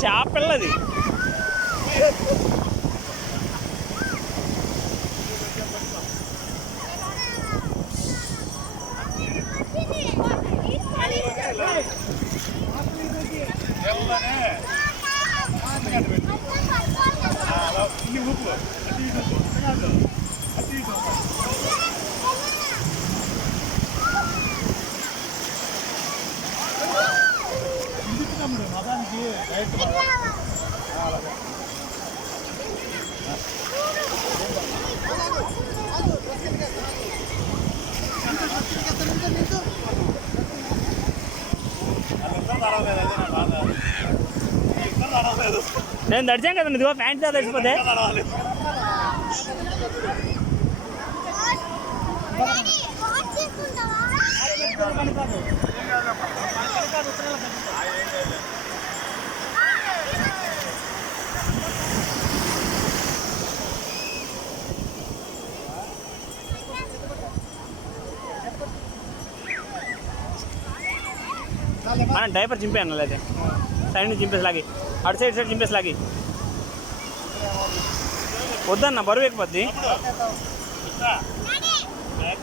చేపల్లది నేను తడిచాను కదా ఇదిగో ప్యాంట్ తడిచిపోతే మనం డైపర్ చింపాను అయితే సైడ్ నుంచి చింపేసి లాగి అటు సైడ్ చింపేసి లాగి వద్దన్న బరువు ఎక్కిపోద్ది